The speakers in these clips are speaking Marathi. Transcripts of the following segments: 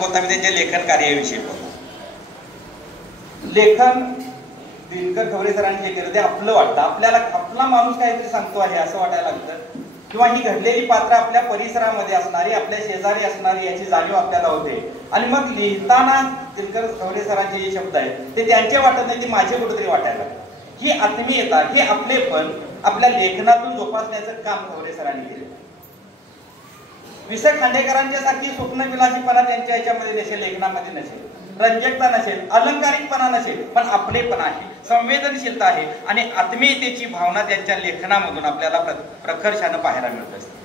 मी त्यांच्या लेखन कार्याविषयी बोलतो. लेखन दिनकर खवरे सरांनी जे केलं ते आपलं वाटतं. आपल्याला आपला माणूस काहीतरी सांगतो आहे असं वाटायला लागतं, किंवा ही घडलेली पात्र आपल्या परिसरामध्ये असणारी, आपल्या शेजारी असणारी याची जाणीव आपल्याला होते. आणि मग लिहिताना दिनकर खवरे सरांचे जे शब्द आहेत ते त्यांचे वाटत नाही, ते माझे कुठेतरी वाटायला लागले. ही आत्मीयता, हे आपलेपण आपल्या लेखनातून जोपासण्याचं काम खवरे सरांनी केलं. विस खांडेकरांच्या सारखी स्वप्नविलासीपणा त्यांच्या याच्यामध्ये नसेल, लेखनामध्ये नसेल, रंजकता नसेल, अलंकारिकपणा नसेल, पण आपलेपणा आहे, संवेदनशीलता आहे आणि आत्मीयतेची भावना त्यांच्या लेखनामधून आपल्याला प्रखरशानं पाहायला मिळत असते.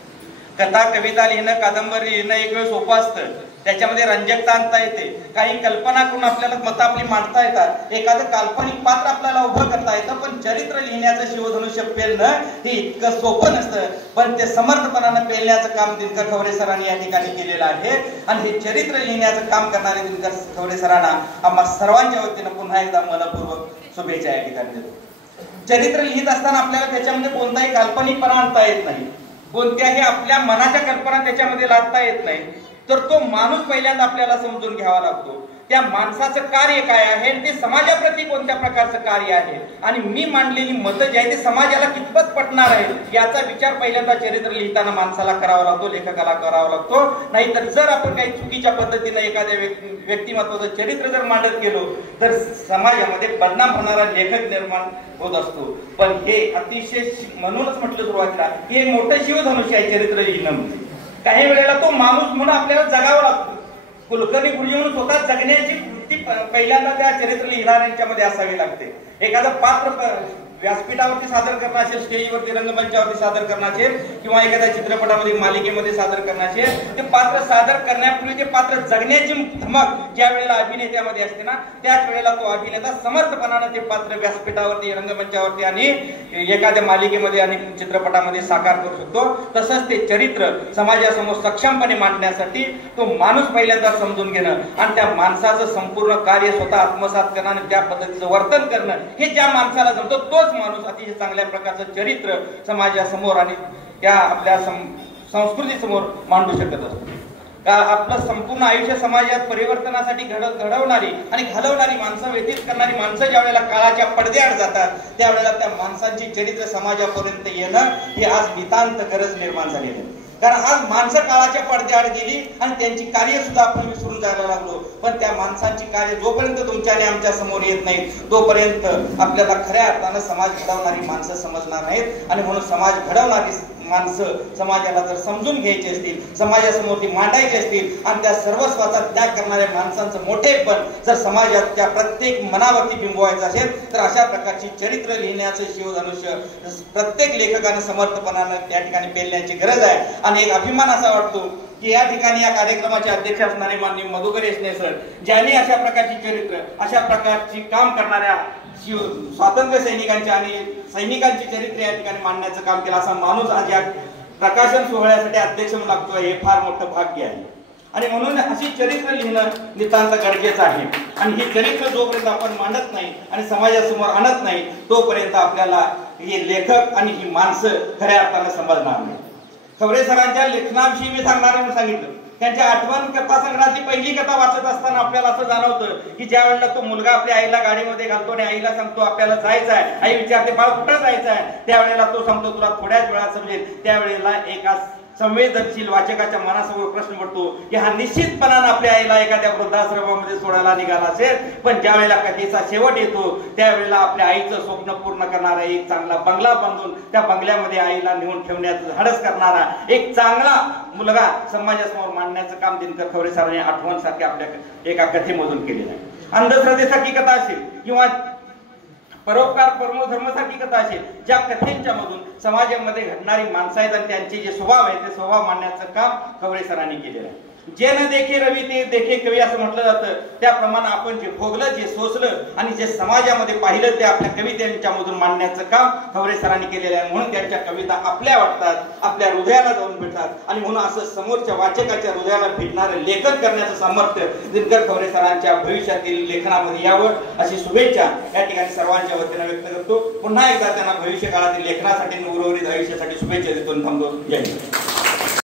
कथा कविता लिहिणं, कादंबरी लिहिणं एक वेळ सोपं असतं, त्याच्यामध्ये रंजकता आणता येते, काही कल्पना करून आपल्याला मतं आपली मांडता येतात, एखादं काल्पनिक पात्र आपल्याला उभं करता येतं. पण चरित्र लिहिण्याचं शिवधनुष्य पेलणं हे इतकं सोपं नसतं, पण ते समर्थपणानं पेलण्याचं काम दिनकर खवरे सरांनी या ठिकाणी केलेलं आहे. आणि हे चरित्र लिहिण्याचं काम करणारे दिनकर खवरे सरांना आम्हा सर्वांच्या वतीनं पुन्हा एकदा मनपूर्वक शुभेच्छा या ठिकाणी देतो. चरित्र लिहित असताना आपल्याला त्याच्यामध्ये कोणताही काल्पनिकपणा आणता येत नाही, कोणत्याही आपल्या मनाच्या कल्पना त्याच्यामध्ये लादता येत नाही. तर तो माणूस पहिल्यांदा आपल्याला समजून घ्यावा लागतो. त्या माणसाचं कार्य काय आहे, ते समाजाप्रती कोणत्या प्रकारचं कार्य आहे, आणि मी मांडलेली मतं जी आहे ते समाजाला कितपत पटणार आहे याचा विचार पहिल्यांदा चरित्र लिहिताना माणसाला करावा लागतो, लेखकाला करावा लागतो. नाहीतर जर आपण काही चुकीच्या पद्धतीने एखाद्या व्यक्तिमत्वाचं चरित्र जर मांडत गेलो तर समाजामध्ये बदनाम होणारा लेखक निर्माण होत असतो. पण हे अतिशय, म्हणूनच म्हटलं सुरुवातीला की एक मोठं शिवधनुष्य आहे चरित्र लिहिणं म्हणजे. काही वेळेला तो माणूस म्हणून आपल्याला जगावं लागतो. कुलकर्णी गुरुजी म्हणून स्वतः जगण्याची वृत्ती पहिल्यांदा त्या चरित्र लिहिणाऱ्यांच्या मध्ये असावी लागते. एखादं पात्र व्यासपीठावरती सादर करणं असेल, स्टेजवरती रंगमंचावरती सादर करणं असेल, किंवा एखाद्या चित्रपटामध्ये मालिकेमध्ये सादर करणं असेल, ते पात्र सादर करण्यापूर्वी ते पात्र जगण्याची धमक ज्या वेळेला अभिनेत्यामध्ये असते ना, त्याच वेळेला तो अभिनेता समर्थपणानं ते पात्र व्यासपीठावरती, रंगमंचावरती आणि एखाद्या मालिकेमध्ये आणि चित्रपटामध्ये साकार करू शकतो. तसंच ते चरित्र समाजासमोर सक्षमपणे मांडण्यासाठी तो माणूस पहिल्यांदा समजून घेणं आणि त्या माणसाचं संपूर्ण कार्य स्वतः आत्मसात करणं आणि त्या पद्धतीचं वर्तन करणं हे ज्या माणसाला जमतो तोच माणूस अतिशय चांगल्या प्रकारचं चरित्र समाजासमोर आणि त्या आपल्या संस्कृतीसमोर मांडू शकत असतो. का आपलं संपूर्ण आयुष्य समाजात परिवर्तनासाठी घडवणारी आणि घालवणारी माणसं, व्यतीत करणारी माणसं ज्या वेळेला काळाच्या पडद्याआड जातात त्यावेळेला त्या माणसांची चरित्र समाजापर्यंत येणं ही आज नितांत गरज निर्माण झालेली आहे. कारण आज माणसं काळाच्या पडद्याआड गेली आणि त्यांची कार्य सुद्धा आपण विसरून जायला लागलो. पण त्या माणसांची कार्य जोपर्यंत तुमच्या आणि आमच्या समोर येत नाही तोपर्यंत आपल्याला खऱ्या अर्थानं समाज घडवणारी माणसं समजणार नाहीत. आणि म्हणून समाज घडवणारी माणसं समाजाला जर समजून घ्यायची असतील, समाजासमोर ती मांडायची असतील आणि त्या सर्वस्वाचा त्याग करणाऱ्या माणसांचं मोठेपण जर समाजाच्या प्रत्येक मनावरती बिंबवायचं असेल तर अशा प्रकारची चरित्र लिहिण्याचं शिवधनुष्य प्रत्येक लेखकानं समर्थपणानं या ठिकाणी पेलण्याची गरज आहे. आणि एक अभिमान असा वाटतो की या ठिकाणी या कार्यक्रमाचे अध्यक्ष असणारे माननीय मधुकर एसने सर, ज्यांनी अशा प्रकारची चरित्र, अशा प्रकारची काम करणाऱ्या स्वातंत्र्य सैनिकांच्या आणि सैनिकांची चरित्र या ठिकाणी मांडण्याचं काम केलं, असा माणूस आज या प्रकाशन सोहळ्यासाठी अध्यक्ष लागतोय, हे फार मोठं भाग्य आहे. आणि म्हणून अशी चरित्र लिहिणं नितांत गरजेचं आहे. आणि ही चरित्र जोपर्यंत आपण मांडत नाही आणि समाजासमोर आणत नाही तोपर्यंत आपल्याला हे लेखक आणि ही माणसं खऱ्या अर्थानं समजणार नाही. खवरे सरांच्या लेखनाविषयी मी सांगणार सांगितलं. त्यांच्या आठवण कथा संग्रहातली पहिली कथा वाचत असताना आपल्याला असं जाणवतं की ज्या वेळेला तो मुलगा आपल्या आईला गाडीमध्ये घालतो आणि आईला सांगतो आपल्याला जायचं आहे, आई विचारते बाळ कुठं जायचं आहे, त्यावेळेला तो सांगतो तुला थोड्याच वेळात समजेल. त्यावेळेला एका संवेदनशील वाचकाच्या मनासमोर प्रश्न पडतो की हा निश्चितपणानं आपल्या आईला एखाद्या वृद्धाश्रमामध्ये सोडायला निघाला असेल, पण ज्या वेळेला कथेचा शेवट येतो त्यावेळेला आपल्या आईचं स्वप्न पूर्ण करणारा एक चांगला बंगला बांधून त्या बंगल्यामध्ये आईला नेऊन ठेवण्याचं धाडस करणारा एक चांगला मुलगा समाजासमोर मांडण्याचं काम दिनकर खवरे सरांनी आठवण सारख्या आपल्या एका कथेमधून केलेलं आहे. अंधश्रद्धेसारखी कथा असेल किंवा परोपकार परमो धर्मासारखी कथा असेल, ज्या कथेंच्या मधून समाजामध्ये घडणारी माणसं आहेत आणि त्यांचे जे स्वभाव आहेत ते स्वभाव मांडण्याचं काम खवरे सरांनी केलेलं आहे. जे न देखे रवी ते देखे कवी असं म्हटलं जातं. त्याप्रमाणे आपण जे भोगलं, जे सोसलं आणि जे समाजामध्ये पाहिलं ते आपल्या कवितांच्या मधून मांडण्याचं काम खवरे सरांनी केलेलं आहे. म्हणून त्यांच्या कविता आपल्या वाटतात, आपल्या हृदयाला जाऊन भेटतात. आणि म्हणून असं समोरच्या वाचकाच्या हृदयाला भेटणारं लेखन करण्याचं सामर्थ्य दिनकर खवरे सरांच्या भविष्यातील लेखनामध्ये यावं अशी शुभेच्छा या ठिकाणी सर्वांच्या वतीनं व्यक्त करतो. पुन्हा एकदा त्यांना भविष्य काळातील लेखनासाठी उर्वरित आयुष्यासाठी शुभेच्छा देतो. थांबतो. जय हिंद.